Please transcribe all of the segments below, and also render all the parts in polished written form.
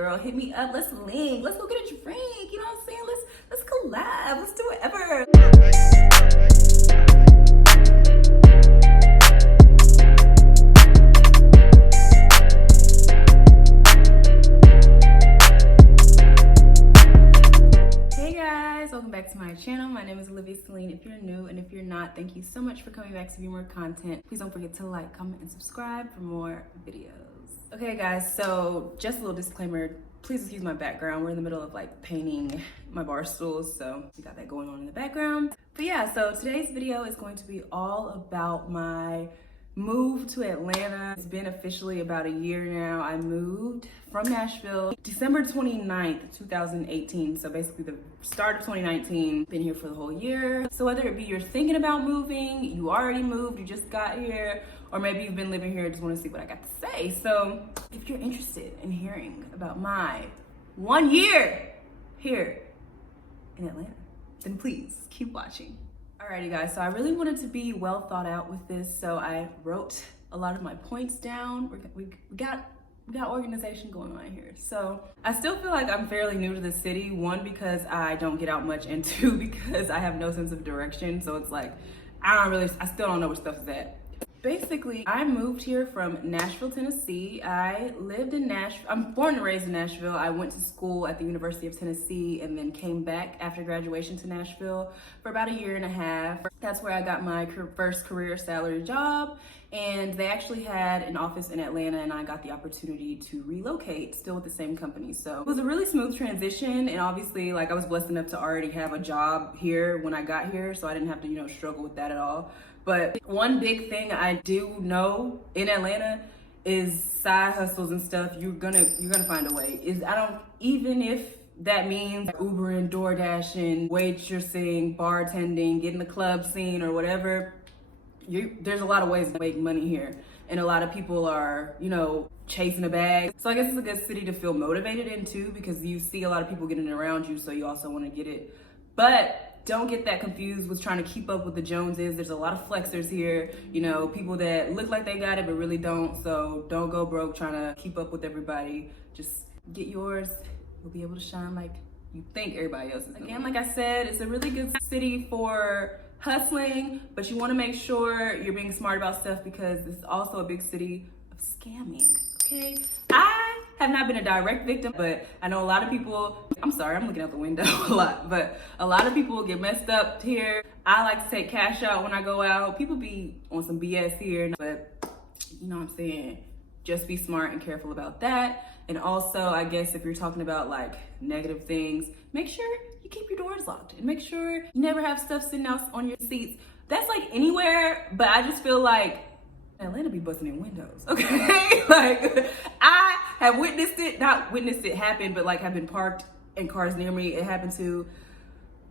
girl, hit me up. Let's link. Let's go get a drink. You know what I'm saying? Let's collab. Let's do whatever. Welcome back to my channel. My name is Liv Celene. If you're new and if you're not, thank you so much for coming back to view more content. Please don't forget to like, comment, and subscribe for more videos. Okay guys, so just a little disclaimer, please excuse my background. We're in the middle of like painting my bar stools, so we got that going on in the background. But yeah, so today's video is going to be all about my move to Atlanta. It's been officially about a year now. I moved from Nashville December 29th, 2018. So basically the start of 2019, been here for the whole year. So whether it be you're thinking about moving, you already moved, you just got here, or maybe you've been living here and just want to see what I got to say. So if you're interested in hearing about my 1 year here in Atlanta, then please keep watching. Alrighty guys, so I really wanted to be well thought out with this, so I wrote a lot of my points down. We got organization going on here. So I still feel like I'm fairly new to the city. One, because I don't get out much, and two, because I have no sense of direction. So it's like, I still don't know where stuff is at. Basically, I moved here from Nashville, Tennessee. I lived in Nashville. I'm born and raised in Nashville. I went to school at the University of Tennessee and then came back after graduation to Nashville for about a year and a half. That's where I got my first career salary job. And they actually had an office in Atlanta, and I got the opportunity to relocate, still with the same company. So it was a really smooth transition, and obviously, like, I was blessed enough to already have a job here when I got here, so I didn't have to, struggle with that at all. But one big thing I do know in Atlanta is side hustles and stuff. You're gonna find a way. Even if that means Ubering, DoorDashing, waitressing, bartending, getting the club scene or whatever. There's a lot of ways to make money here, and a lot of people are, chasing a bag. So I guess it's a good city to feel motivated in too, because you see a lot of people getting it around you, so you also want to get it. But don't get that confused with trying to keep up with the Joneses. There's a lot of flexers here, people that look like they got it but really don't. So don't go broke trying to keep up with everybody. Just get yours. You'll be able to shine like you think everybody else is doing. Again, like I said, it's a really good city for hustling, but you want to make sure you're being smart about stuff, because this is also a big city of scamming. Okay, I have not been a direct victim, but I know a lot of people, I'm sorry, I'm looking out the window a lot, but a lot of people get messed up here. I like to take cash out when I go out. People be on some BS here, but you know what I'm saying? Just be smart and careful about that. And also, I guess if you're talking about like negative things, make sure you keep your doors locked, and make sure you never have stuff sitting out on your seats. That's like anywhere, but I just feel like Atlanta be busting in windows, okay? Like, I have not witnessed it happen, but like have been parked in cars near me. It happened to,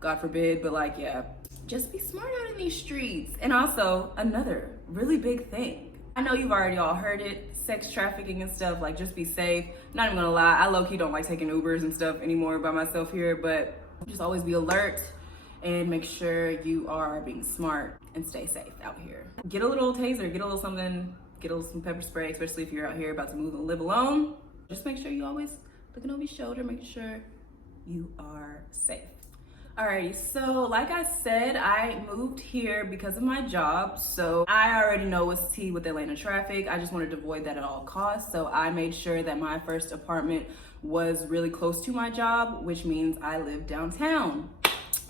God forbid, but like, yeah, just be smart out in these streets. And also, another really big thing, I know you've already all heard it, sex trafficking and stuff, like just be safe. Not even gonna lie, I low-key don't like taking Ubers and stuff anymore by myself here, but just always be alert and make sure you are being smart and stay safe out here. Get a little taser, get a little something, get a little some pepper spray, especially if you're out here about to move and live alone. Just make sure you always looking over your shoulder, making sure you are safe. Alrighty, so like I said, I moved here because of my job. So I already know what's tea with Atlanta traffic. I just wanted to avoid that at all costs. So I made sure that my first apartment was really close to my job, which means I live downtown.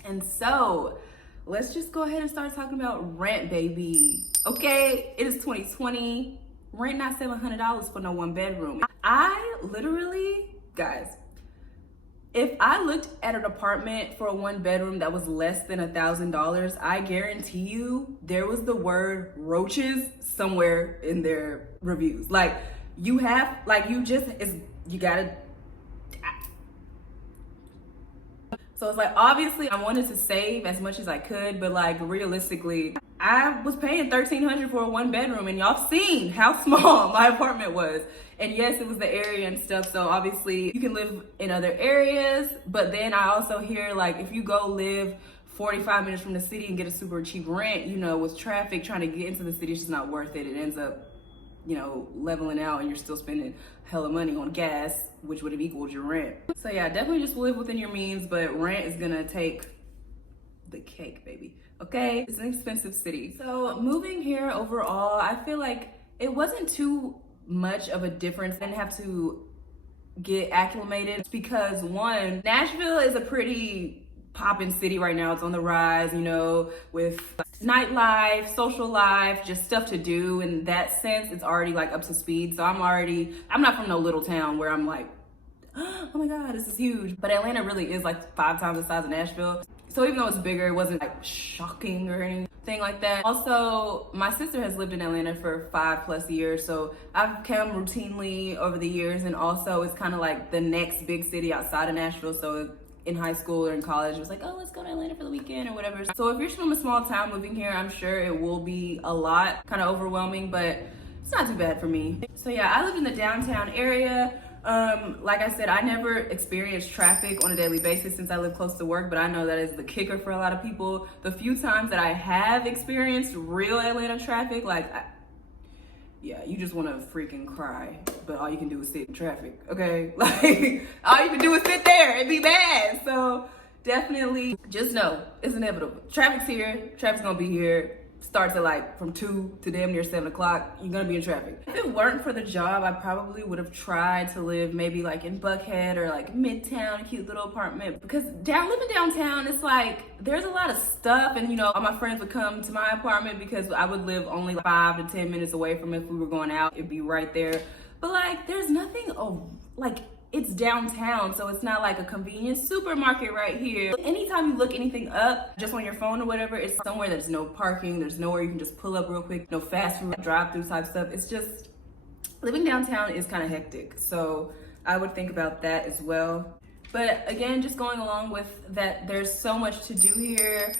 And so let's just go ahead and start talking about rent, baby. Okay, it is 2020. Rent not $700 for no one bedroom. I literally, guys, if I looked at an apartment for a one bedroom that was less than $1,000, I guarantee you there was the word roaches somewhere in their reviews. Like, you gotta. So it's like, obviously I wanted to save as much as I could, but like realistically, I was paying $1,300 for a one bedroom, and y'all seen how small my apartment was. And yes, it was the area and stuff, so obviously you can live in other areas, but then I also hear like if you go live 45 minutes from the city and get a super cheap rent, with traffic trying to get into the city, it's just not worth it. It ends up you know, leveling out and you're still spending hella money on gas, which would have equaled your rent. So yeah, definitely just live within your means, but rent is gonna take the cake, baby. Okay, it's an expensive city. So moving here overall, I feel like it wasn't too much of a difference. I didn't have to get acclimated because one, Nashville is a pretty poppin' city right now. It's on the rise, you know, with nightlife, social life, just stuff to do. In that sense, it's already like up to speed. So I'm not from no little town where I'm like, oh my God, this is huge. But Atlanta really is like 5 times the size of Nashville. So even though it's bigger, it wasn't like shocking or anything like that. Also, my sister has lived in Atlanta for 5+ years. So I've come routinely over the years. And also it's kind of like the next big city outside of Nashville. So in high school or in college, it was like, oh, let's go to Atlanta for the weekend or whatever. So if you're from a small town moving here, I'm sure it will be a lot, kind of overwhelming, but it's not too bad for me. So yeah, I live in the downtown area. Like I said, I never experienced traffic on a daily basis since I live close to work, but I know that is the kicker for a lot of people. The few times that I have experienced real Atlanta traffic, like, yeah, you just want to freaking cry, but all you can do is sit in traffic, okay? Like, all you can do is sit there and be bad. So definitely just know it's inevitable. Traffic's here, traffic's gonna be here. Starts at like from 2 to damn near 7 o'clock, you're gonna be in traffic. If it weren't for the job, I probably would have tried to live maybe like in Buckhead or like Midtown, a cute little apartment. Because living downtown, it's like, there's a lot of stuff, and you know, all my friends would come to my apartment because I would live only like 5 to 10 minutes away from it. If we were going out, it'd be right there. But like, there's nothing, like, it's downtown, so it's not like a convenience supermarket right here. Anytime you look anything up, just on your phone or whatever, it's somewhere there's no parking, there's nowhere you can just pull up real quick, no fast food, drive-through type stuff. It's just, living downtown is kind of hectic. So I would think about that as well. But again, just going along with that, there's so much to do here.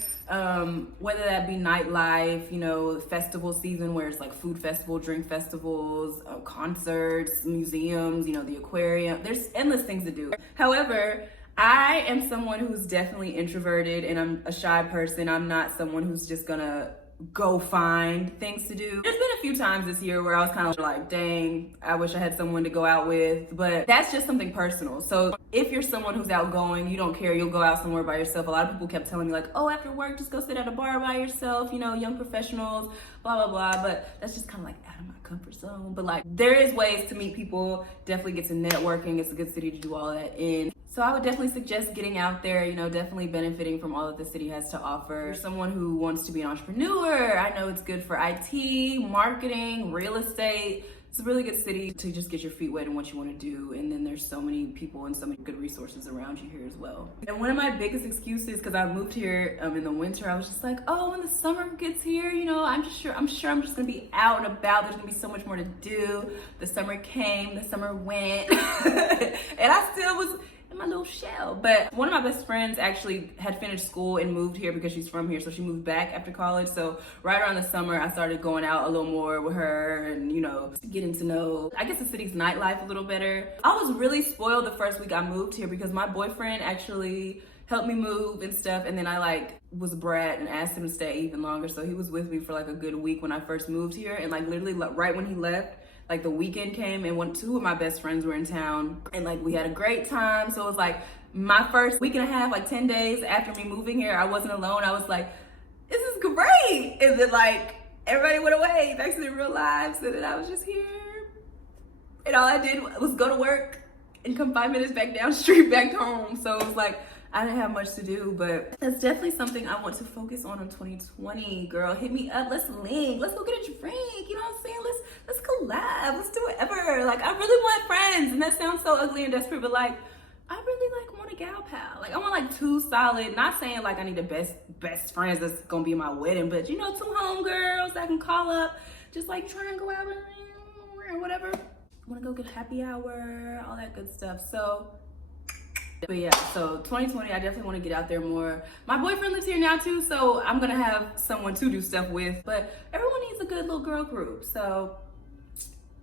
Whether that be nightlife, you know, festival season where it's like food festival, drink festivals, concerts, museums, you know, the aquarium. There's endless things to do. However, I am someone who's definitely introverted and I'm a shy person. I'm not someone who's just gonna go find things to do. There's been a few times this year where I was kind of like, dang, I wish I had someone to go out with, but that's just something personal. So if you're someone who's outgoing, you don't care, you'll go out somewhere by yourself. A lot of people kept telling me like, oh, after work, just go sit at a bar by yourself, you know, young professionals, blah, blah, blah. But that's just kind of like out of my comfort zone. But like, there is ways to meet people, definitely get to networking. It's a good city to do all that in. So I would definitely suggest getting out there, you know, definitely benefiting from all that the city has to offer. For someone who wants to be an entrepreneur, I know it's good for IT, marketing, real estate. It's a really good city to just get your feet wet in what you want to do. And then there's so many people and so many good resources around you here as well. And one of my biggest excuses, because I moved here in the winter, I was just like, oh, when the summer gets here, you know, I'm sure I'm just gonna be out and about. There's gonna be so much more to do. The summer came, the summer went, and I still was in my little shell. But one of my best friends actually had finished school and moved here because she's from here, so she moved back after college. So right around the summer, I started going out a little more with her and, you know, getting to know, I guess, the city's nightlife a little better. I was really spoiled the first week I moved here because my boyfriend actually helped me move and stuff, and then I like was a brat and asked him to stay even longer. So he was with me for like a good week when I first moved here, and like literally right when he left, like the weekend came and two of my best friends were in town and like we had a great time. So it was like my first week and a half, like 10 days after me moving here, I wasn't alone. I was like, this is great. And then like everybody went away back to their real lives, and then I was just here. And all I did was go to work and come 5 minutes back down the street back home. So it was like, I didn't have much to do, but that's definitely something I want to focus on in 2020. Girl, hit me up. Let's link. Let's go get a drink. You know what I'm saying? Let's collab. Let's do whatever. Like, I really want friends, and that sounds so ugly and desperate, but like, I really like want a gal pal. Like, I want like 2 solid. Not saying like I need the best friends that's gonna be in my wedding, but you know, 2 homegirls I can call up, just like try and go out or whatever. Want to go get happy hour, all that good stuff. So. But yeah, so 2020, I definitely want to get out there more. My boyfriend lives here now too, so I'm gonna have someone to do stuff with, but everyone needs a good little girl group, so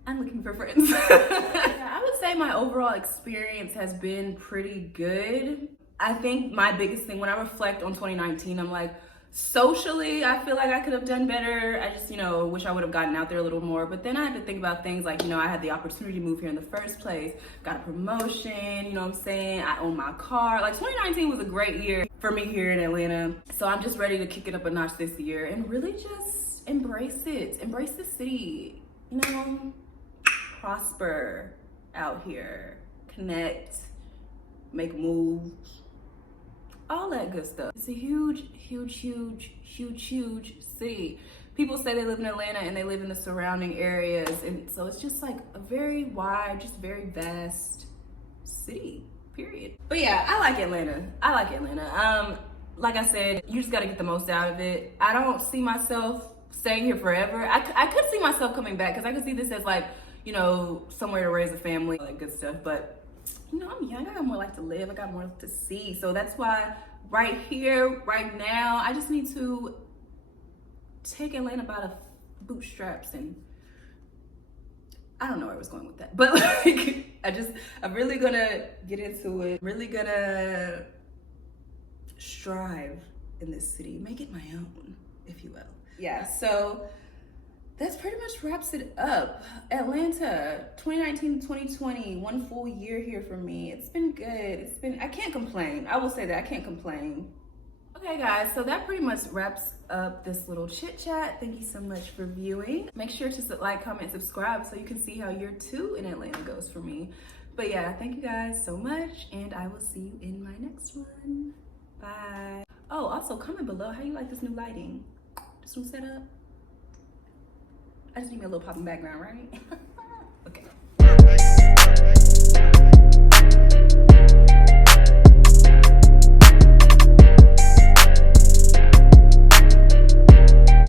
I'm looking for friends. Yeah, I would say my overall experience has been pretty good. I think my biggest thing, when I reflect on 2019, I'm like, Socially, I feel like I could have done better. I just, you know, wish I would have gotten out there a little more. But then I had to think about things like, you know, I had the opportunity to move here in the first place, got a promotion, you know what I'm saying? I own my car. Like 2019 was a great year for me here in Atlanta. So I'm just ready to kick it up a notch this year and really just embrace it. Embrace the city, you know, prosper out here, connect, make moves, all that good stuff. It's a huge city. People say they live in Atlanta and they live in the surrounding areas, and so it's just like a very wide, just very vast city, period. But yeah, I like Atlanta. Like I said, you just got to get the most out of it. I don't see myself staying here forever. I could see myself coming back, because I could see this as like, you know, somewhere to raise a family, all that good stuff. But you know, I'm young, I got more life to live, I got more to see. So that's why right here, right now, I just need to take Atlanta by the bootstraps, and I don't know where I was going with that. But like, I'm really gonna get into it, really gonna strive in this city, make it my own, if you will. Yeah, so that's pretty much wraps it up. Atlanta, 2019 to 2020, one full year here for me. It's been good. I can't complain. I will say that, I can't complain. Okay guys, so that pretty much wraps up this little chit chat. Thank you so much for viewing. Make sure to like, comment, subscribe so you can see how year 2 in Atlanta goes for me. But yeah, thank you guys so much, and I will see you in my next one. Bye. Oh, also comment below how you like this new lighting, this new setup. I just need me a little popping background, right? Okay.